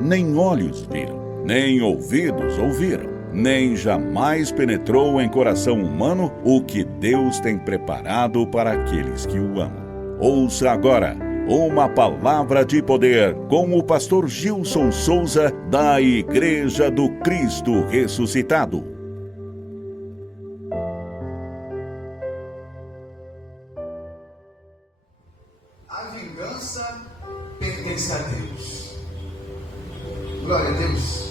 nem olhos viram, nem ouvidos ouviram, nem jamais penetrou em coração humano o que Deus tem preparado para aqueles que o amam. Ouça agora uma palavra de poder com o pastor Gilson Souza, da Igreja do Cristo Ressuscitado. A vingança pertence a Deus. Glória a Deus.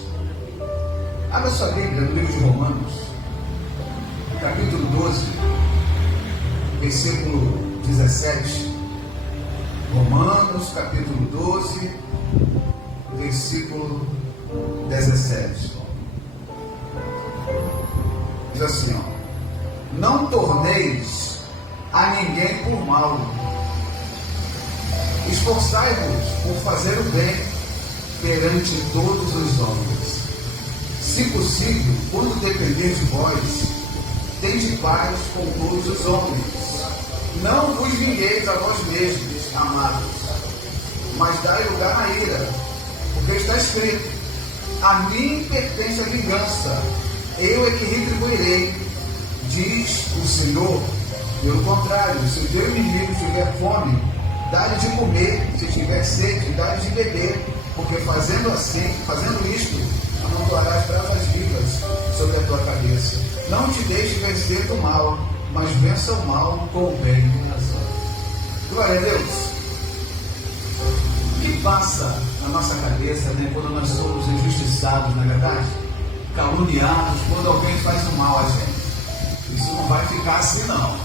Abra sua Bíblia no livro de Romanos, capítulo 12, versículo 17. Romanos, capítulo 12, versículo 17. Diz assim, ó: não torneis a ninguém por mal, esforçai-vos por fazer o bem perante todos os homens. Se possível, quando depender de vós, tende paz com todos os homens. Não vos vingueis a vós mesmos, amados, mas dai lugar à ira, porque está escrito: a mim pertence a vingança, eu é que retribuirei, diz o Senhor. Pelo contrário, se o teu inimigo tiver fome, dá-lhe de comer; se tiver sede, dá-lhe de beber, porque fazendo isto, amontoarás bravas vivas sobre a tua cabeça. Não te deixe vencer do mal, mas vença o mal com o bem. Glória a Deus. O que passa na nossa cabeça, né, quando nós somos injustiçados, na verdade? Caluniados, quando alguém faz o mal a gente. Isso não vai ficar assim, não.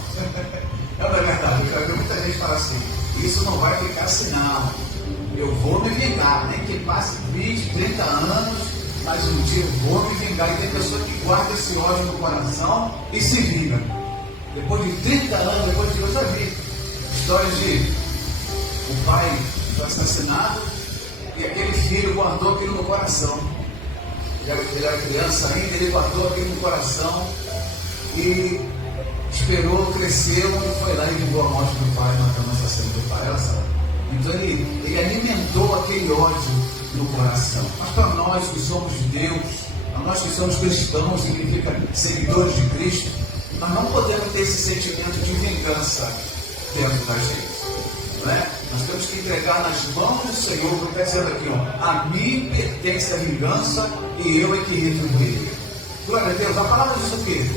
É verdade, eu já vi muita gente falar assim: isso não vai ficar assim, não. Eu vou me vingar, nem que passe 20, 30 anos, mas um dia eu vou me vingar. E tem pessoa que guarda esse ódio no coração e se vinga. Depois de 30 anos, depois de eu já vi histórias de o pai foi assassinado e aquele filho guardou aquilo no coração. Ele era criança ainda, ele guardou aquilo no coração e esperou, cresceu e foi lá e vingou a morte do pai, matando o assassino do pai. Olha só. Então ele alimentou aquele ódio no coração. Mas para nós que somos de Deus, para nós que somos cristãos, significa seguidores de Cristo, nós não podemos ter esse sentimento de vingança dentro da gente, não é? Nós temos que entregar nas mãos do Senhor, como está dizendo aqui, ó: a mim pertence a vingança e eu é que retribuirei. Glória a Deus. A palavra diz o quê?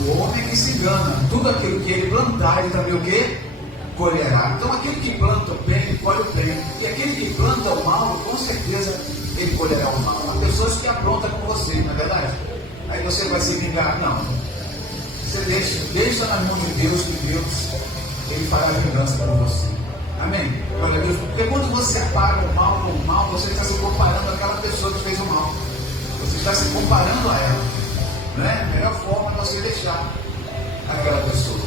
O homem que se engana, tudo aquilo que ele plantar, ele também o quê? Colherá. Então aquele que planta o bem, ele colhe o bem. E aquele que planta o mal, com certeza ele colherá o mal. Há pessoas que aprontam com você, não é verdade? Aí você vai se vingar. Não. Você deixa nas mãos de Deus, que Deus, ele fará a vingança por você. Amém? Glória a Deus. Porque quando você apaga o mal com o mal, você está se comparando àquela pessoa que fez o mal. Você está se comparando a ela. Não é? A melhor forma é você deixar aquela pessoa.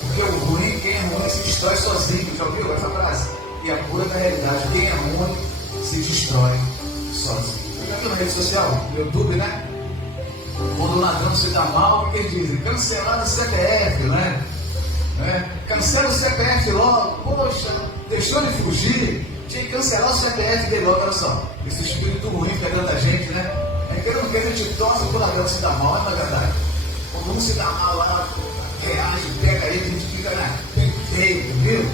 Porque o ruim, quem é ruim se destrói sozinho. Já ouviu essa frase? E a pura da realidade: quem é ruim se destrói sozinho. Já viu na rede social, no YouTube, né? Quando o ladrão se dá mal, o que eles dizem? Cancelar o CPF, né? Cancela o CPF logo. Poxa, deixou ele fugir, tinha que cancelar o CPF dele logo. Olha só, esse espírito ruim pegando a gente, né? É que não quer, a gente torce para o ladrão se dá mal, não é verdade? Quando um se dá mal lá, reage, pega ele, a gente fica, né, perfeito, viu?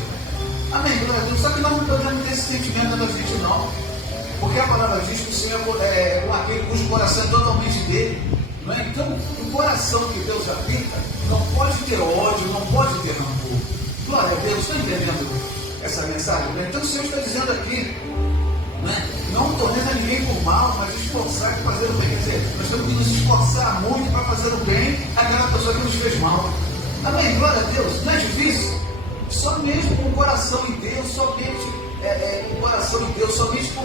Amém, glória a Deus. Só que nós não podemos ter esse sentimento da gente, não. Porque a palavra diz que o Senhor é aquele cujo coração é totalmente dele. Não é? Então, o coração que Deus habita não pode ter ódio, não pode ter rancor. Glória a Deus. Está entendendo essa mensagem? Né? Então o Senhor está dizendo aqui, né? Não torneis a ninguém por mal, mas esforçar para fazer o bem. Quer dizer, nós temos que nos esforçar muito para fazer o bem àquela pessoa que nos fez mal. Amém? Glória a Deus. Não é difícil? Só mesmo com o coração em Deus, somente com o coração em Deus, somente com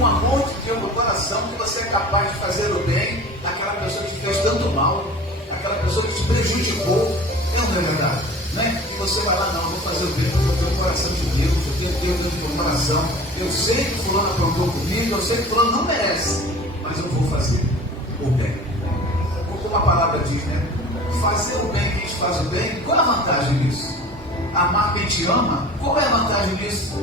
o amor de Deus no coração, que você é capaz de fazer o bem àquela pessoa que te fez tanto mal, aquela pessoa que te prejudicou. Não é verdade? Né? E você vai lá: não, vou fazer o bem, porque eu tenho o coração de Deus, eu tenho Deus no meu coração, eu sei que fulano aprontou comigo, eu sei que fulano não merece, mas eu vou fazer o bem. Como a palavra diz, né? Fazer o bem, quem te faz o bem, qual é a vantagem nisso? Amar quem te ama, qual é a vantagem nisso?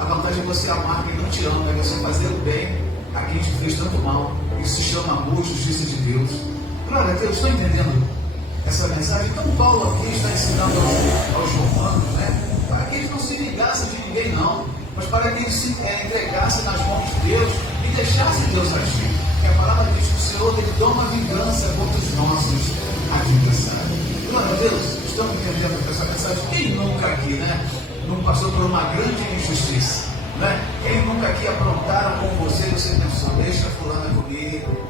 A vontade é você amar quem não te ama, é você fazer o bem a quem te fez tanto mal. Isso se chama amor, justiça de Deus. Glória a Deus, estão entendendo essa mensagem? Então Paulo aqui está ensinando aos romanos, né? Para que eles não se vingassem de ninguém não, mas para que eles se entregassem nas mãos de Deus e deixassem Deus agir. Porque a palavra diz que o Senhor ele toma vingança contra os nossos adversários. Glória a Deus, estão entendendo essa mensagem? Quem nunca aqui, né? Não passou por uma grande injustiça, né? Quem nunca aqui aprontaram com você pensou, deixa fulana comigo,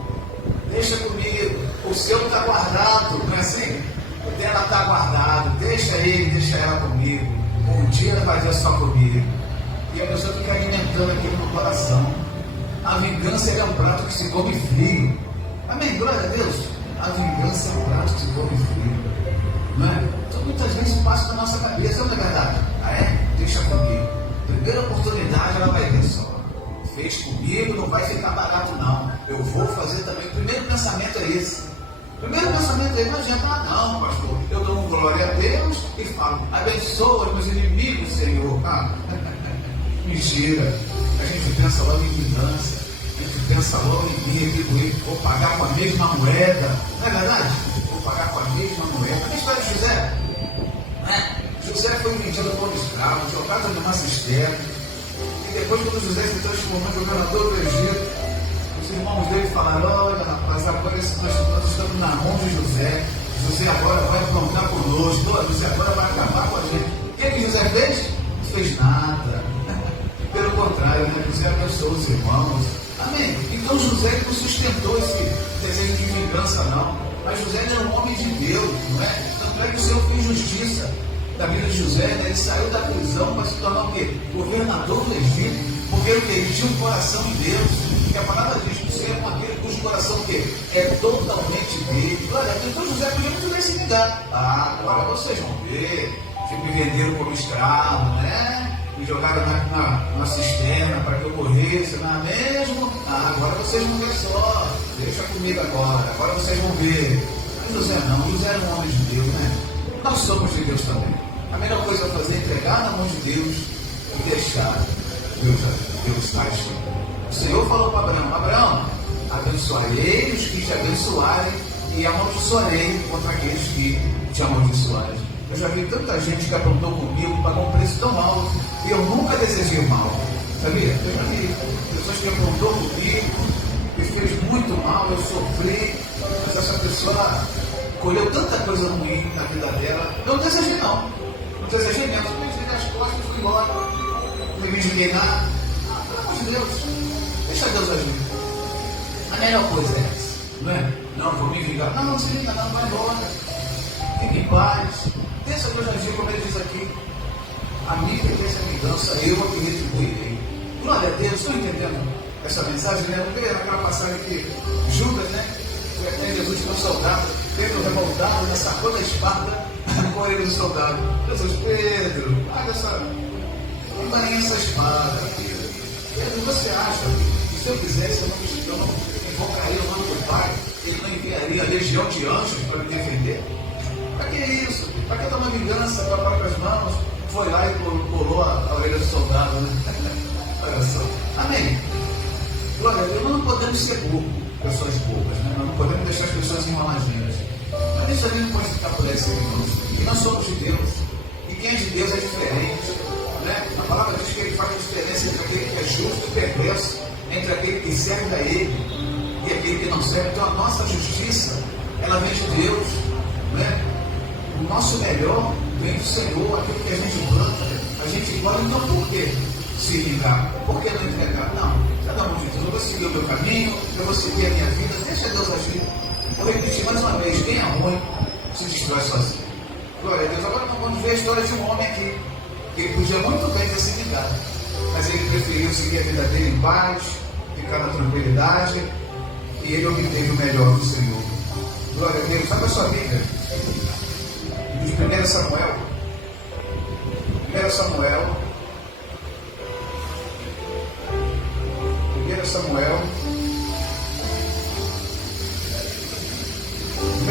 deixa comigo, o seu está guardado, não é assim? O dela está guardado, deixa ele, deixa ela comigo, um dia ela vai ver só comigo. E a pessoa fica alimentando aquilo no coração. A vingança é um prato que se come frio. Amém? Glória a Deus. A vingança é um prato que se come frio, não é? Então muitas vezes passa na nossa cabeça, não é verdade? Ah é? Deixa comigo. Primeira oportunidade ela vai ver só. Fez comigo, não vai ficar barato não. Eu vou fazer também. O primeiro pensamento é esse. O primeiro pensamento é, não adianta, não, pastor. Eu dou um glória a Deus e falo, abençoa meus inimigos, Senhor. Mentira. A gente pensa logo em vingança. A gente pensa logo em mim, vou pagar com a mesma moeda. Não é verdade? Vou pagar com a mesma moeda. A história de José. Né? José foi vendido como escravo, jogado numa cisterna. E depois, quando José se transformou em governador do Egito, os irmãos dele falaram, olha rapaz, agora nós estamos na mão de José. José agora vai aprontar conosco, José agora vai acabar com a gente. O que José fez? Não fez nada. Pelo contrário, né? José abençoou os irmãos. Amém? Então José não sustentou esse desejo de vingança, não. Mas José era um homem de Deus, não é? Tanto é que o Senhor fez justiça da vida de José, né? Ele saiu da prisão para se tornar o quê? Governador do Egito, porque ele tinha um coração em Deus. E a palavra diz que o Senhor é aquele cujo coração o quê? É totalmente dele. Olha, então José podia muito bem se vingar. Agora vocês vão ver, que me venderam como escravo, né? Me jogaram na cisterna para que eu morresse, não é mesmo? Agora vocês vão ver só, deixa comigo agora vocês vão ver. Mas José não, José era um homem de Deus, né? Nós somos de Deus também. A melhor coisa a fazer é entregar na mão de Deus e deixar Deus agir. O Senhor falou para Abraão, abençoarei os que te abençoarem e amaldiçoarei contra aqueles que te amaldiçoarem. Eu já vi tanta gente que aprontou comigo, pagou um preço tão alto e eu nunca desejei mal. Sabia? Eu já vi pessoas que aprontou comigo e fez muito mal, eu sofri, mas essa pessoa colheu tanta coisa ruim na vida dela. Eu não desejei não. Não desejei mesmo. Eu desejei as costas e fui embora. Não me liguei nada. Pelo amor de Deus. Deixa Deus agir. A melhor coisa é essa. Não é? Não, vou me vingar. Não se liga não, vai embora. Fique em paz. Deixa Deus agir, como ele diz aqui. A mim pertence a vingança, eu a que retribuirei. Glória a Deus, estão entendendo essa mensagem? Né? Não veio aquela passagem que Judas, né? Foi até Jesus com um soldado, Pedro revoltado, né? Sacou da espada com ele do soldado. Jesus, Pedro, olha essa. Não dá nem essa espada, Pedro. Pedro, você acha que se eu quisesse, eu não invocaria o nome do Pai, ele não enviaria a legião de anjos para me defender? Para que isso? Para que dar uma vingança para próprias mãos? Foi lá e colou a orelha do soldado, né? Olha só. Amém. Glória a Deus, nós não podemos ser pessoas bobas, né? Nós não podemos deixar as pessoas enroladinhas. Mas isso também não pode ficar por essa, irmãos. E nós somos de Deus. E quem é de Deus é diferente. Né? A palavra diz que ele faz a diferença entre aquele que é justo e perverso, entre aquele que serve a ele e aquele que não serve. Então a nossa justiça, ela vem de Deus. Né? O nosso melhor vem do Senhor, aquilo que a gente planta, a gente colhe. Então por que se vingar? Por que não entregar? Não, cada um de Deus. Eu vou seguir o meu caminho, eu vou seguir a minha vida, deixa Deus agir. Vou repetir mais uma vez, quem é ruim se destrói sozinho. Glória a Deus. Agora nós vamos ver a história de um homem aqui, que ele podia muito bem ter se vingado, mas ele preferiu seguir a vida dele em paz, ficar na tranquilidade, e ele obteve o melhor do Senhor. Glória a Deus. Sabe a sua Bíblia? De 1 Samuel. 1 Samuel. 1 Samuel.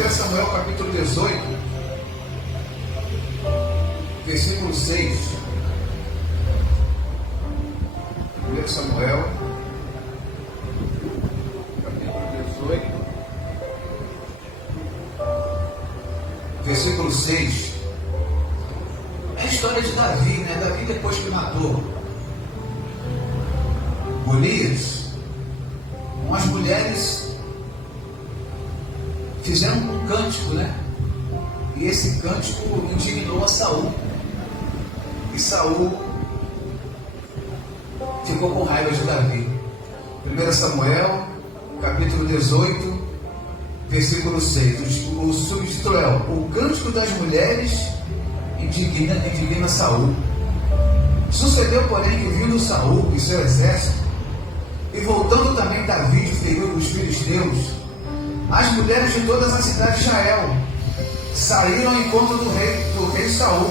1 Samuel capítulo 18, versículo 6. 1 Samuel, capítulo 18, versículo 6. É a história de Davi, né? Davi, depois que matou Golias, as mulheres fizeram um cântico, né? E esse cântico indignou a Saul. E Saul ficou com raiva de Davi. 1 Samuel, capítulo 18, versículo 6. O subtítulo é: o cântico das mulheres indigna Saul. Sucedeu, porém, que vindo Saul e seu exército, e voltando também Davi de ferir os filisteus, as mulheres de todas as cidades de Israel saíram ao encontro do rei Saul,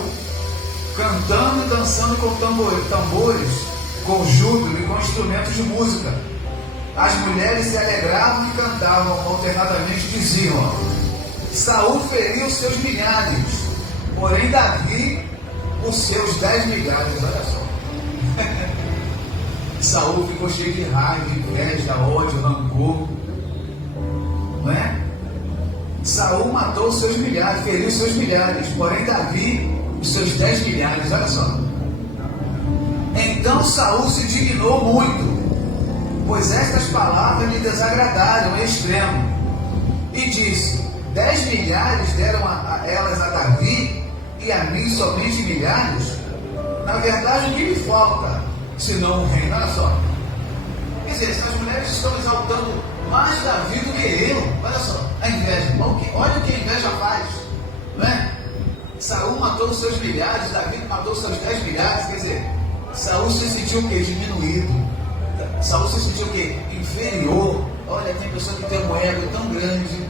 cantando e dançando com tambores, com júbilo e com instrumentos de música. As mulheres se alegravam e cantavam alternadamente, diziam: Saul feriu os seus milhares, porém Davi os seus 10 milhares. Olha só. Saul ficou cheio de raiva, inveja, ódio, rancor, não é? Saul matou os seus milhares, feriu os seus milhares, porém Davi os seus 10 milhares. Olha só. Então Saul se indignou muito, pois estas palavras lhe desagradaram em extremo, e disse: 10 milhares deram elas a Davi, e a mim somente milhares? Na verdade, o que me falta, senão um reino? Olha só. Quer dizer, as mulheres estão exaltando mais Davi do que eu. Olha só, a inveja. Olha o que a inveja faz, não é? Saul matou os seus milhares, Davi matou os seus 10 milhares. Quer dizer, Saul se sentiu o quê? Diminuído. Saul se sentiu o quê? Inferior. Olha, tem pessoa que tem um ego tão grande,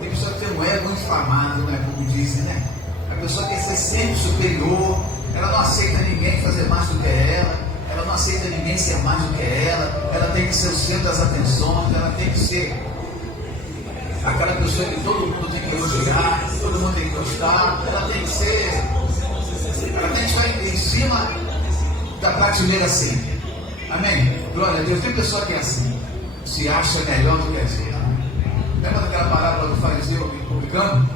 tem pessoa que tem um ego inflamado, né? Como dizem, né? A pessoa quer ser sempre superior, ela não aceita ninguém fazer mais do que ela não aceita ninguém ser mais do que ela tem que ser o centro das atenções, ela tem que ser aquela pessoa que todo mundo tem que elogiar, todo mundo tem que gostar, ela tem que estar em cima da prateleira sempre. Amém? Glória a Deus. Tem pessoa que é assim, se acha melhor do que as outras. Lembra daquela parábola do fariseu publicano?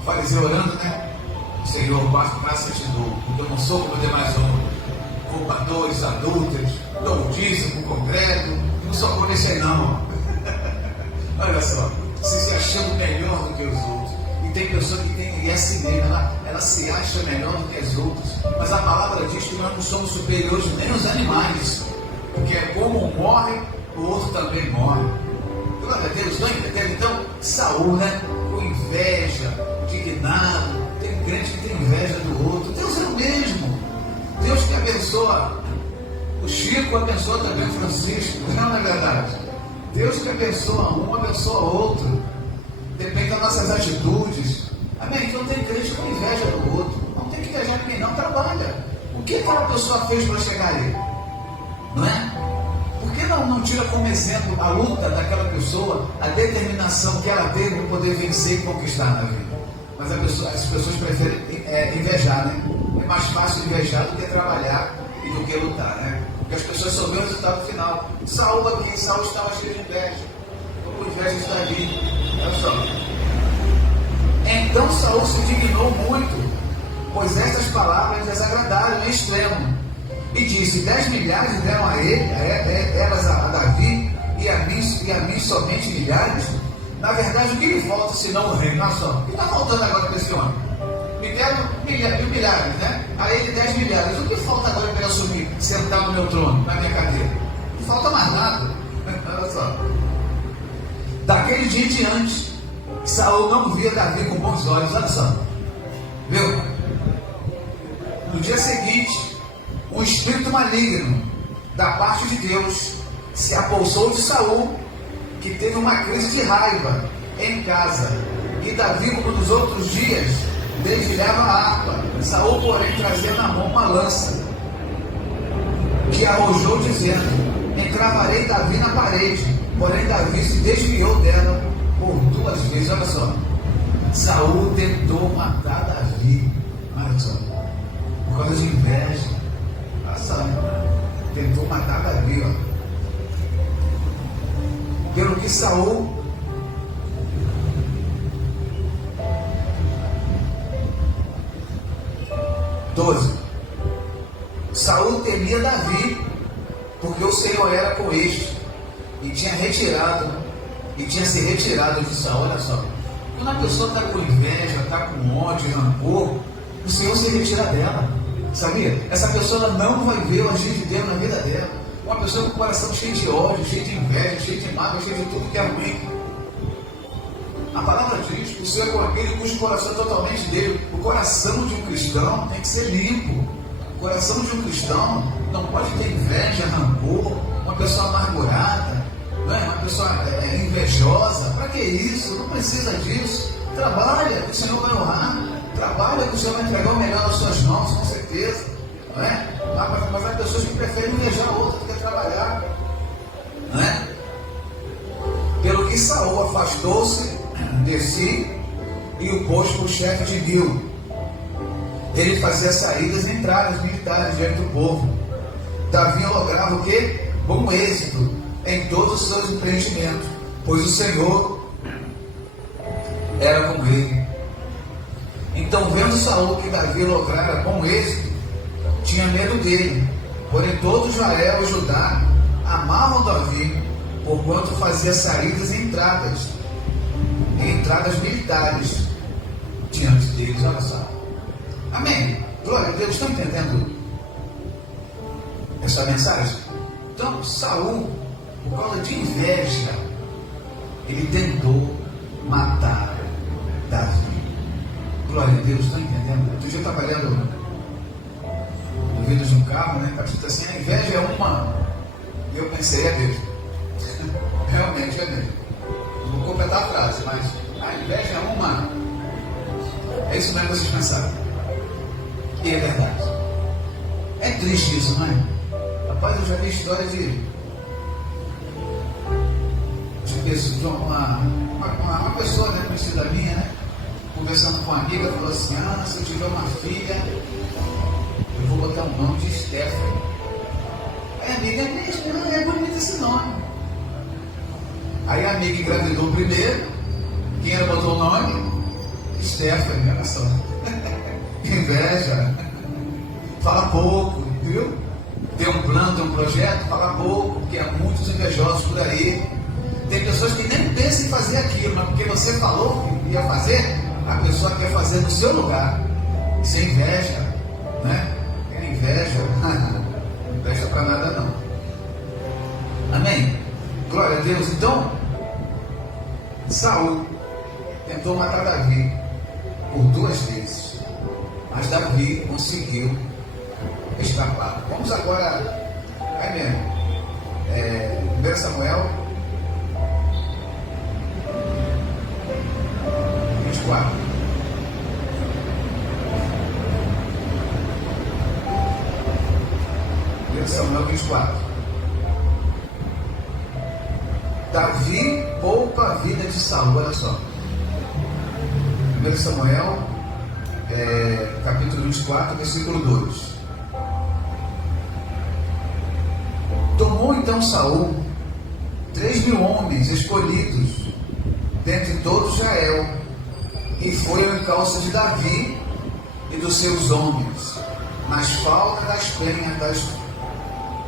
O fariseu orando, né? Senhor, passa-te porque eu não sou como demais homens, roubadores, adúlteros, dou o dízimo concreto, não sou como esse aí não. Olha só, se achando melhor do que os outros. E tem pessoa que tem, e é assim mesmo, ela se acha melhor do que as outras. Mas a palavra diz que nós não somos superiores nem os animais, porque é como um morre, o outro também morre. Glória a Deus. Não entendeu? Então, Saul, né? Com inveja, indignado. Tem crente que tem inveja do outro. Deus é o mesmo. Deus que abençoa o Chico, abençoa também o Francisco. Não é verdade? Deus que abençoa um, abençoa outro. Depende das nossas atitudes. Amém? Então tem crente com inveja do outro. Não tem que invejar ninguém, não. Trabalha. O que aquela pessoa fez para chegar aí? Não é? Por que não tira como exemplo a luta daquela pessoa, a determinação que ela teve para poder vencer e conquistar na vida? Mas as pessoas preferem invejar, né? É mais fácil invejar do que trabalhar e do que lutar, né? Porque as pessoas só veem o resultado final. Saul estava cheio de inveja. Como inveja está ali. Olha só. Então Saul se indignou muito, pois estas palavras desagradaram em extremo. E disse: 10 milhares deram a ele, elas a Davi, e a mim somente milhares? Na verdade, o que me falta senão o reino? Olha só, o que está faltando agora para esse homem? Me deram milhares, né? A ele 10 milhares. O que falta agora para ele assumir, sentar no meu trono, na minha cadeira? Não falta mais nada. Olha só. Daquele dia em diante, Saul não via Davi com bons olhos. Olha só. Viu? No dia seguinte, um espírito maligno da parte de Deus se apossou de Saul, que teve uma crise de raiva em casa. E Davi, como nos outros dias, dedilhava a harpa. Saul, porém, trazia na mão uma lança, que arrojou, dizendo: encravarei Davi na parede. Porém, Davi se desviou dela por 2 vezes. Olha só. Saul tentou matar Davi. Olha só. Por causa de inveja. Olha só. Tentou matar Davi. Saul Saul temia Davi, porque o Senhor era com este, e tinha se retirado de Saul. Olha só, quando a pessoa está com inveja, está com ódio, rancor, o Senhor se retira dela, sabia? Essa pessoa ela não vai ver o agir de Deus na vida dela. Uma pessoa com o coração cheio de ódio, cheio de inveja, cheio de mágoa, cheio de tudo que é ruim. A palavra diz que o Senhor é com aquele cujo coração é totalmente dele. O coração de um cristão tem que ser limpo. O coração de um cristão não pode ter inveja, rancor, uma pessoa amargurada, uma pessoa invejosa. Para que isso? Não precisa disso. Trabalha, que o Senhor vai honrar. Trabalha, que o Senhor vai entregar o melhor nas suas mãos, com certeza. Não é? Mas há pessoas que preferem invejar outras do que trabalhar. Não é? Pelo que Saul afastou-se de si e o pôs por chefe de 1000. Ele fazia saídas e entradas militares diante do povo. Davi lograva o quê? Bom êxito em todos os seus empreendimentos, pois o Senhor era com ele. Então, vendo Saul que Davi lograra bom êxito, tinha medo dele. Porém, todo Israel e Judá amavam Davi, porquanto fazia saídas e entradas militares diante deles. Olha só. Amém. Glória a Deus. Estão entendendo essa mensagem? Então, Saul, por causa de inveja, ele tentou matar Davi. Glória a Deus. Estão entendendo? Outro dia eu estava lendo no vídeo de um carro, né? Está escrito assim: a inveja é uma. E eu pensei, é mesmo. Realmente é mesmo. Não vou completar a frase, mas a inveja é uma. É isso mesmo que vocês pensaram. E é verdade. É triste isso, não é? Rapaz, eu já vi história de uma pessoa, né, conhecida minha, né? Conversando com uma amiga, falou assim: se eu tiver uma filha, eu vou botar o nome de Stephanie. Aí a amiga, é bonito esse nome. Aí a amiga engravidou primeiro. Quem ela botou o nome? Stephanie, olha só. Inveja. Fala pouco, viu? Tem um plano, tem um projeto, fala pouco, porque há muitos invejosos por aí. Tem pessoas que nem pensam em fazer aquilo, mas porque você falou que ia fazer, a pessoa quer fazer no seu lugar. Isso é inveja, né? É inveja. Não presta para nada não. Amém? Glória a Deus. Então, Saul tentou matar Davi por 2 vezes, mas Davi conseguiu escapar. Vamos agora, aí mesmo, 1 Samuel 24. Samuel 24. Davi poupa a vida de Saul. Olha só. 1 Samuel, capítulo 24, versículo 2. Tomou então Saul 3.000 homens escolhidos dentre todo Israel, e foi ao encalço de Davi e dos seus homens, nas faldas das penhas das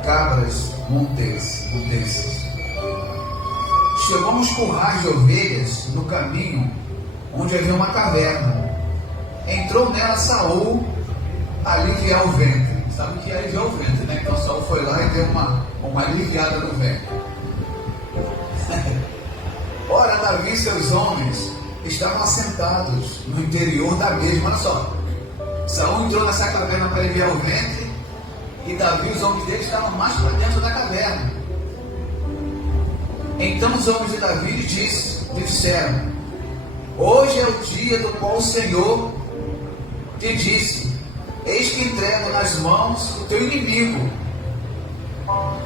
cabras montenses. Chegou a uns currais de ovelhas no caminho, onde havia uma caverna. Entrou nela Saul a aliviar o ventre. Sabe o que é aliviar o ventre, né? Então Saul foi lá e deu uma aliviada no ventre. Ora, Davi e seus homens estavam assentados no interior da mesma. Olha só. Saul entrou nessa caverna para aliviar o ventre, e Davi e os homens dele estavam mais para dentro da caverna. Então os homens de Davi lhe disseram: hoje é o dia do qual o Senhor te disse: eis que entrego nas mãos o teu inimigo,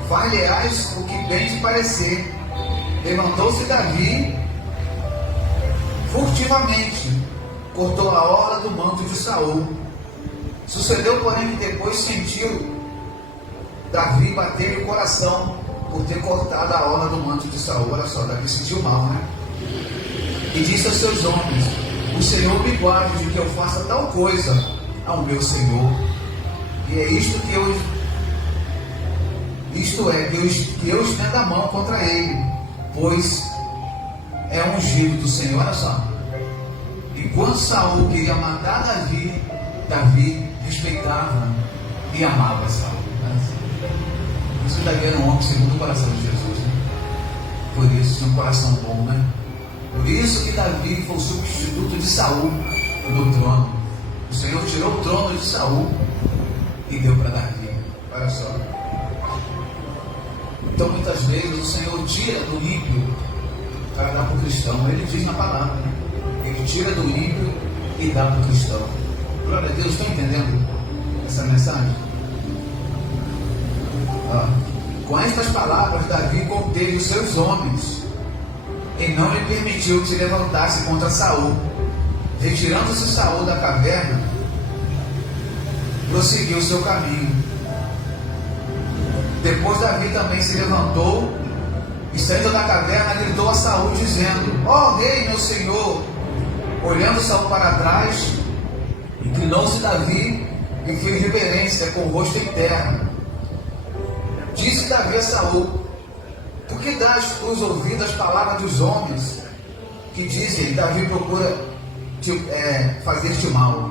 far-lhe-ás o que bem te parecer. Levantou-se Davi furtivamente, cortou a orla do manto de Saul. Sucedeu, porém, que depois sentiu Davi bater o coração por ter cortado a orla do manto de Saul. Olha só, Davi sentiu mal, né? E disse aos seus homens: o Senhor me guarde de que eu faça tal coisa ao meu Senhor. E é isto que eu estenda a mão contra ele, pois é ungido do Senhor. Olha só. Enquanto Saul queria matar Davi respeitava e amava Saul. Por isso Davi era um homem segundo o coração de Jesus, né? Por isso tinha um coração bom, né? Por isso que Davi foi o substituto de Saul no trono. O Senhor tirou o trono de Saul e deu para Davi. Olha só. Então muitas vezes o Senhor tira do ímpio para dar para o cristão. Ele diz na palavra, né? Ele tira do ímpio e dá para o cristão. Glória a Deus, estão entendendo essa mensagem? Com estas palavras, Davi conteve os seus homens e não lhe permitiu que se levantasse contra Saul. Retirando-se Saul da caverna, prosseguiu o seu caminho. Depois Davi também se levantou e, saindo da caverna, gritou a Saul, dizendo: ó rei, meu senhor! Olhando Saul para trás, inclinou-se Davi e fez reverência com o rosto em terra. Disse Davi a Saul: por que dás os ouvidos às palavras dos homens que dizem: Davi procura fazer-te mal?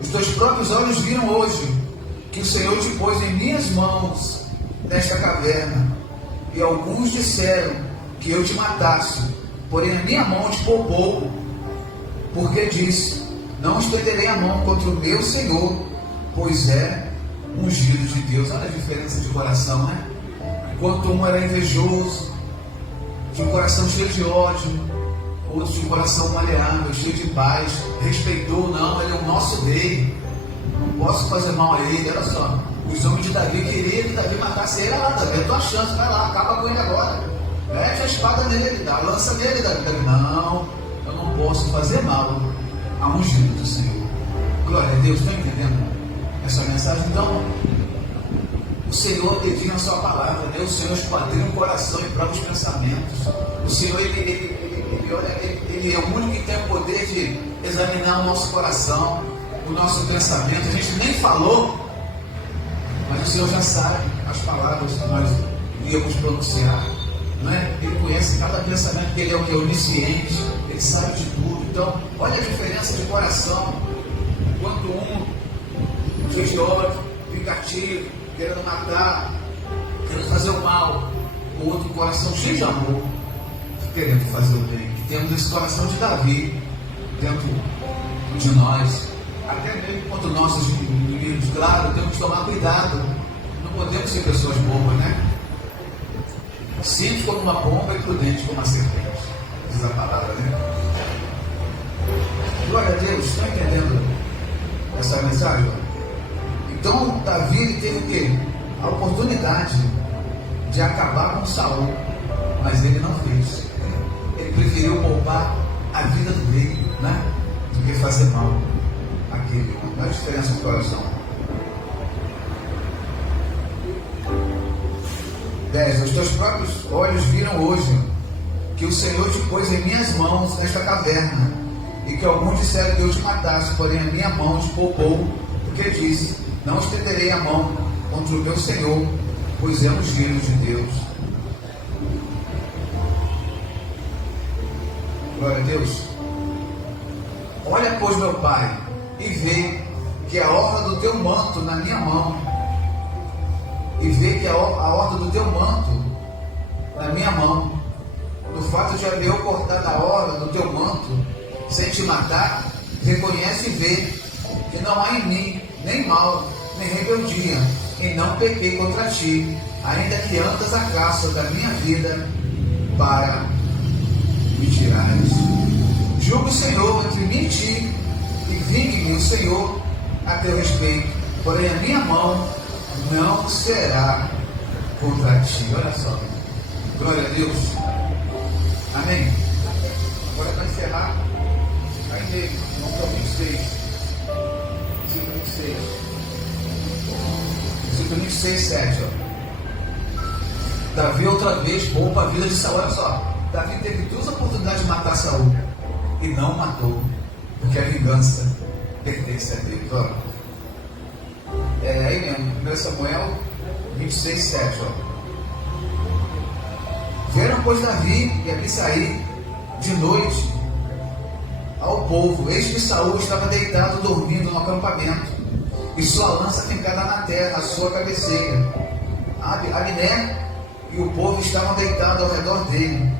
Os teus próprios olhos viram hoje que o Senhor te pôs em minhas mãos nesta caverna, e alguns disseram que eu te matasse, porém a minha mão te poupou, porque disse: não estenderei a mão contra o meu Senhor, pois é ungido de Deus. Olha a diferença de coração, né? Enquanto um era invejoso, de um coração cheio de ódio, outro de um coração maleável, cheio de paz, respeitou: não, ele é o nosso rei, não posso fazer mal a ele. Olha só, os homens de Davi queriam que Davi matasse ele. Lá, Davi, é tua chance, vai lá, acaba com ele agora, mete a espada nele, dá a lança nele. Davi, não, eu não posso fazer mal a ungido do Senhor. Glória a Deus, estão entendendo essa mensagem? Então, o Senhor define a sua palavra, né? O Senhor esquadrinha o coração e prova os pensamentos. O Senhor, ele é o único que tem o poder de examinar o nosso coração, o nosso pensamento. A gente nem falou, mas o Senhor já sabe as palavras que nós íamos pronunciar, não é? Ele conhece cada pensamento, porque ele é o onisciente, ele sabe de tudo. Então, olha a diferença de coração. Enquanto um cheio de ódio, vingativo, querendo matar, querendo fazer o mal, o outro coração cheio de amor, querendo fazer o bem. E temos esse coração de Davi dentro de nós, até mesmo contra nossos inimigos. Claro, temos que tomar cuidado, não podemos ser pessoas bobas, né? Simples como uma pomba e prudente como uma serpente, diz a palavra, né? Glória a Deus, estão entendendo essa mensagem? Então Davi, ele teve o quê? A oportunidade de acabar com Saul, mas ele não fez. Ele preferiu poupar a vida do rei, né? Do que fazer mal àquele homem. Olha a diferença do coração. 10. Os teus próprios olhos viram hoje que o Senhor te pôs em minhas mãos nesta caverna, e que alguns disseram que eu te matasse, porém a minha mão te poupou, porque disse: não estenderei a mão contra o meu Senhor, pois é ungido de Deus. Glória a Deus. Olha, pois, meu Pai, e vê que a orla do teu manto na minha mão, e vê que a orla do teu manto na minha mão, no fato de haver eu cortado a orla do teu manto sem te matar, reconhece e vê que não há em mim nem mal, nem rebeldia, e não pequei contra ti, ainda que andas a caça da minha vida para me tirares. Julga o Senhor entre mim e ti, e vingue-me o Senhor a teu respeito, porém a minha mão não será contra ti. Olha só, glória a Deus, amém. Agora para encerrar, aí nele, no 26, versículo 26, versículo 26, 7, ó. Davi outra vez poupa a vida de Saul. Olha só, Davi teve 2 oportunidades de matar Saul e não matou, porque a vingança pertence a Deus. Olha. É aí mesmo, 1 Samuel 26, 7. Ó. Vieram, pois, Davi e Abisai de noite ao povo. Eis que Saul estava deitado, dormindo no acampamento, e sua lança fincada na terra, à sua cabeceira. Abner e o povo estavam deitados ao redor dele.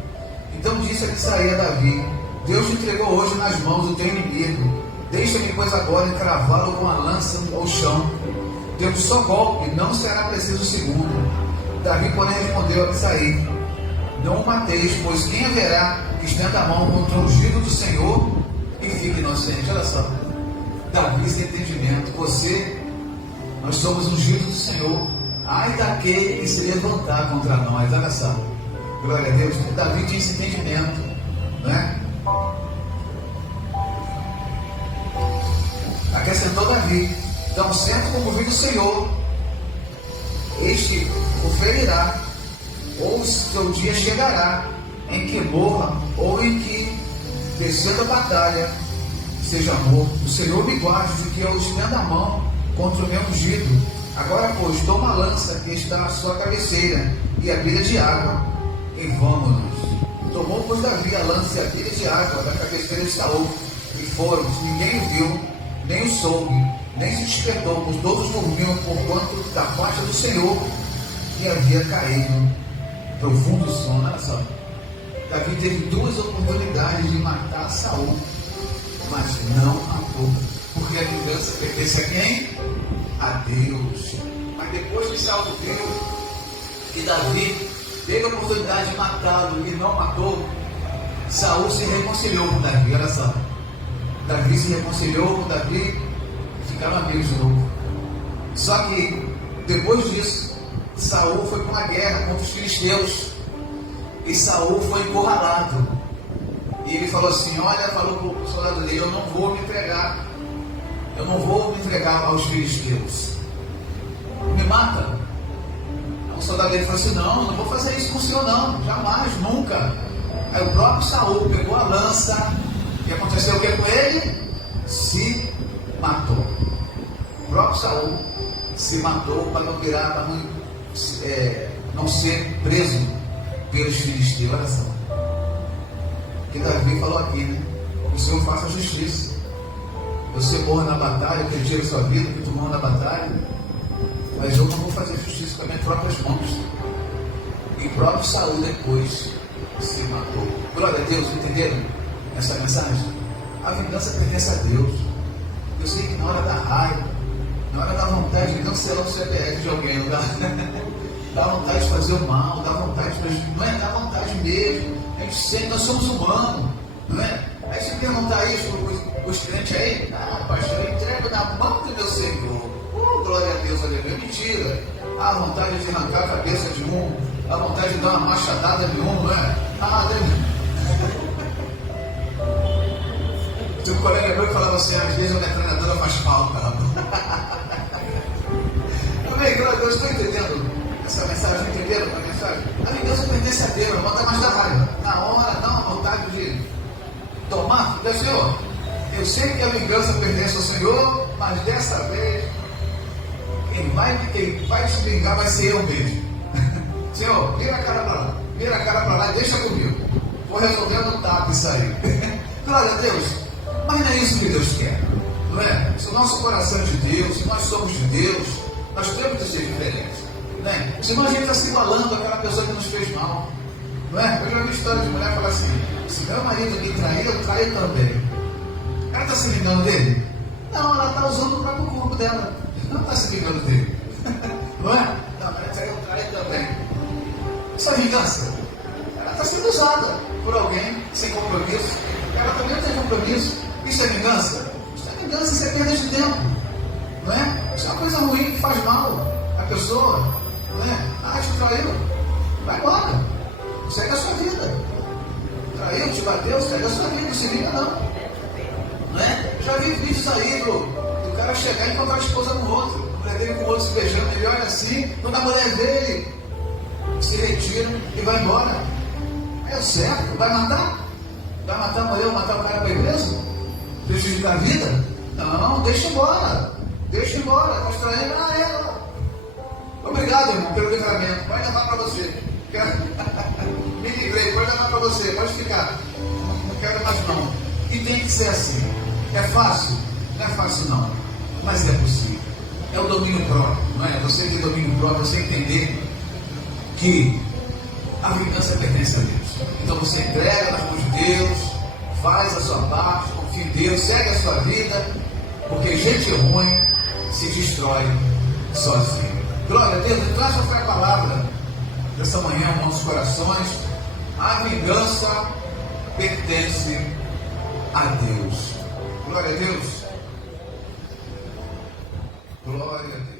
Então disse Abisai a Davi: Deus te entregou hoje nas mãos do teu inimigo. Deixa-me, pois, agora encravá-lo com a lança ao chão. Deu um só golpe, não será preciso o segundo. Davi, porém, respondeu a Abisai: Não o mateis, pois quem haverá que estenda a mão contra o ungido do Senhor e fique inocente? Olha só, Davi, sem entendimento. Nós somos ungidos do Senhor. Ai daquele que se levantar contra nós. Olha só, glória a Deus. Davi tinha esse entendimento, não é? Acrescentou Davi: Então sento como vive o Senhor, este o ferirá, ou seu dia chegará, em que morra, ou em que, descendo a batalha, seja morto. O Senhor me guarde de que eu estenda a mão contra o meu ungido. Agora, pois, toma a lança que está à sua cabeceira e a bilha de água, e vamos-nos. Tomou, pois, Davi a lança e a bilha de água da cabeceira de Saul, e foram. Ninguém o viu, nem o soube, nem se despertou, pois todos dormiam, porquanto da parte do Senhor que havia caído profundo sono. Olha só, Davi teve 2 oportunidades de matar Saul, mas não matou, porque a vingança pertence a quem? A Deus. Mas depois que Saul viu que Davi teve a oportunidade de matá-lo e não matou, Saul se reconciliou com Davi. Olha só, Davi se reconciliou com Davi e ficaram amigos de novo. Só que depois disso, Saul foi para uma guerra contra os filisteus e Saul foi encurralado. E ele falou assim: olha, falou para o soldado dele: eu não vou me entregar aos filisteus. Me mata. O soldado dele falou assim: não vou fazer isso com o senhor não, jamais, nunca. Aí o próprio Saul pegou a lança, e aconteceu o que com ele? Se matou. O próprio Saul se matou para não virar, para não ser preso pelos filisteus. Olha só, que Davi falou aqui, né? O Senhor faça justiça. Você morra na batalha, eu retiro sua vida, que tu morra na batalha, mas eu não vou fazer justiça com as minhas próprias mãos. E o próprio Saul depois se matou. Glória a Deus, entenderam essa mensagem? A vingança pertence a Deus. Eu sei que na hora da raiva, na hora da vontade de cancelar o CPF de alguém, não dá vontade de fazer o mal, dá vontade de, não é? Dá vontade mesmo. A gente sente, nós somos humanos, não é? Aí você perguntar isso para os crentes aí: pastor, eu entrego na mão do meu Senhor. Glória a Deus, aleluia. Mentira. Há vontade de arrancar a cabeça de um, há vontade de dar uma machadada de um, não é? Tinha um colega meu que falava assim: às vezes a metralhadora faz falta. Amém, glória a Deus. Estou entendendo essa mensagem? Entenderam a mensagem? A vingança pertence a Deus, não bota mais da raiva. Na hora, dá uma vontade de tomar. Meu Senhor, eu sei que a vingança pertence ao Senhor, mas dessa vez quem vai se vingar vai ser eu mesmo. Senhor, vira a cara para lá e deixa comigo. Vou resolver no tapa isso aí. Glória a Deus. Mas não é isso que Deus quer, não é? Se o nosso coração é de Deus, se nós somos de Deus, nós temos de ser diferentes, não é? Senão a gente está se igualando àquela pessoa que nos fez mal, não é? Eu já vi história de mulher falar assim: se meu marido me trair, eu traio também. Ela está se vingando dele? Não, ela está usando o próprio corpo dela. Não está se vingando dele. Não é? Não, ela trair, eu traio também. Isso é vingança. Ela está sendo usada por alguém sem compromisso. Ela também não tem compromisso. Isso é vingança? Isso é vingança, isso é perda de tempo. Não é? Isso é uma coisa ruim que faz mal à pessoa. Não é? Te traiu. Vai embora. Segue a sua vida. Traiu, te bateu, segue a sua vida. Não se vinga não. Não é? Já vi vídeos aí do cara chegar e encontrar a esposa com outro, a mulher dele com o outro se beijando, ele olha assim, quando a mulher dele se retira e vai embora. É o certo. Vai matar? Vai matar a mulher, matar o cara para a igreja? Prejudicar a vida? Não, deixa embora. Deixa embora. Está extraindo ela. Obrigado, irmão, pelo livramento. Pode levar para você. Me livrei, pode levar para você. Pode ficar. Não quero mais não. E tem que ser assim. É fácil? Não é fácil não. Mas é possível. É o domínio próprio, não é? Você ter domínio próprio, você entender que a vingança pertence a Deus. Então você entrega nas mãos de Deus, faz a sua parte, confia em Deus, segue a sua vida, porque gente ruim se destrói sozinho. Glória a Deus. Então essa foi a palavra dessa manhã nos nossos corações. A vingança pertence a Deus. Glória a Deus. Glória a Deus.